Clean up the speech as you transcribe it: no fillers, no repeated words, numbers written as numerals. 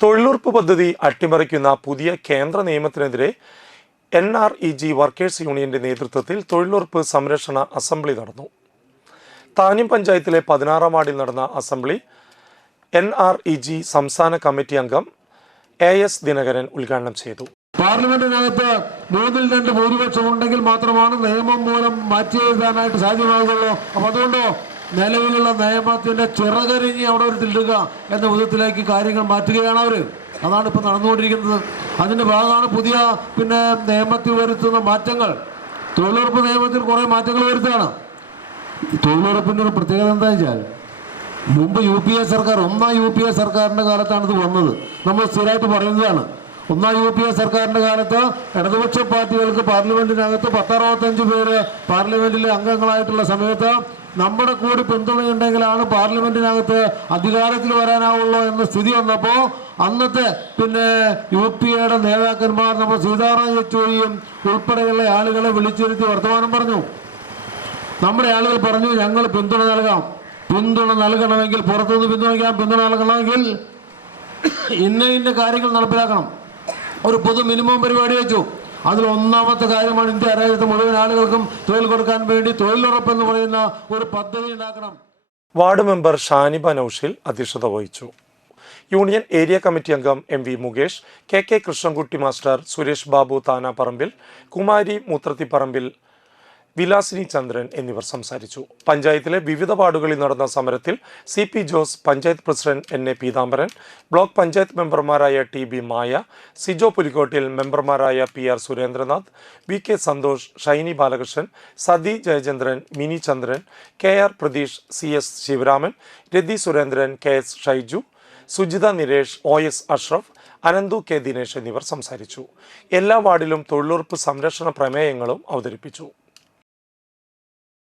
തൊഴിലുറപ്പ് പദ്ധതി അട്ടിമറിക്കുന്ന പുതിയ കേന്ദ്ര നിയമത്തിനെതിരെ NREG വർക്കേഴ്സ് യൂണിയന്റെ നേതൃത്വത്തിൽ തൊഴിലുറപ്പ് സംരക്ഷണ അസംബ്ലി നടന്നു. താന്യം പഞ്ചായത്തിലെ 16-ാം വാർഡിൽ നടന്ന അസംബ്ലി NREG സംസ്ഥാന കമ്മിറ്റി അംഗം AS ദിനകരൻ ഉദ്ഘാടനം ചെയ്തു. പാർലമെന്റിനകത്ത് 2/3 ഭൂരിപക്ഷം ഉണ്ടെങ്കിൽ മാത്രമാണ് നിയമം മൂലം മാറ്റിയെഴുതാനായിട്ട് സാധ്യമാകുള്ളൂ. അപ്പോൾ അതുകൊണ്ട് നിലവിലുള്ള നിയമത്തിന്റെ ചിറകരിഞ്ഞ് അവിടെ ഒരു തിടുക എന്ന വിധത്തിലേക്ക് കാര്യങ്ങൾ മാറ്റുകയാണ് അവർ. അതാണ് ഇപ്പോൾ നടന്നുകൊണ്ടിരിക്കുന്നത്. അതിന്റെ ഭാഗമാണ് പുതിയ നിയമത്തിൽ വരുത്തുന്ന മാറ്റങ്ങൾ. തൊഴിലുറപ്പ് നിയമത്തിൽ കുറേ മാറ്റങ്ങൾ വരുത്തുകയാണ്. തൊഴിലുറപ്പിന്റെ ഒരു പ്രത്യേകത എന്താ വെച്ചാൽ, മുമ്പ് UPA സർക്കാർ, ഒന്നാം UPA സർക്കാരിന്റെ കാലത്താണ് ഇത് വന്നത്. നമ്മൾ സ്ഥിരമായിട്ട് പറയുന്നതാണ്. ഒന്നാം UPA സർക്കാരിന്റെ കാലത്ത് ഇടതുപക്ഷ പാർട്ടികൾക്ക് പാർലമെന്റിനകത്ത് 65 പേര് പാർലമെന്റിലെ അംഗങ്ങളായിട്ടുള്ള സമയത്ത് നമ്മുടെ കൂടി പിന്തുണയുണ്ടെങ്കിലാണ് പാർലമെന്റിനകത്ത് അധികാരത്തിൽ വരാനാവുള്ളൂ എന്ന സ്ഥിതി വന്നപ്പോൾ അന്നത്തെ UPAയുടെ നേതാക്കന്മാർ നമ്മൾ സീതാറാം യെച്ചൂരിയും ഉൾപ്പെടെയുള്ള ആളുകളെ വിളിച്ചിരുത്തി വർത്തമാനം പറഞ്ഞു. നമ്മുടെ ആളുകൾ പറഞ്ഞു, ഞങ്ങൾ പിന്തുണ നൽകാം. പിന്തുണ നൽകണമെങ്കിൽ പുറത്തുനിന്ന് പിന്തുണയ്ക്കാം. പിന്തുണ നൽകണമെങ്കിൽ ഇന്ന കാര്യങ്ങൾ നടപ്പിലാക്കണം. ഒരു പൊതു മിനിമം പരിപാടി വെച്ചു. അതിൽ ഒന്നാമത്തെ കാര്യമാണ് ഇന്ത്യ രാജ്യത്തെ മുഴുവൻ ആളുകൾക്കും തൊഴിൽ കൊടുക്കാൻ വേണ്ടി തൊഴിലുറപ്പ് എന്ന് പറയുന്ന ഒരു പദ്ധതി ഉണ്ടാക്കണം. വാർഡ് മെമ്പർ ഷാനിബ നൌഷിൽ അധ്യക്ഷത വഹിച്ചു. യൂണിയൻ ഏരിയ കമ്മിറ്റി അംഗം MV Mukesh, KK Krishnankutty master, Suresh Babu Thanapparambil, Kumari Moothrathiparambil, Vilasini Chandran എന്നിവർ സംസാരിച്ചു. പഞ്ചായത്തിലെ വിവിധ വാർഡുകളിൽ നടന്ന സമരത്തിൽ CP Jose, panchayat president NA Peethambaran, block panchayat മെമ്പർമാരായ TB മായ, സിജോ പുലിക്കോട്ടിൽ, മെമ്പർമാരായ PR Surendranath, VK Santhosh, Shiny Balakrishnan, Sathi Jayachandran, Mini Chandran, KR Pratheesh, CS Sivaraman, Rathi Surendran, KS Shaiju, Sujitha Niresh, OS Ashraf, Ananthu K Dinesh എന്നിവർ സംസാരിച്ചു. എല്ലാ വാർഡിലും തൊഴിലുറപ്പ് സംരക്ഷണ പ്രമേയങ്ങളും അവതരിപ്പിച്ചു.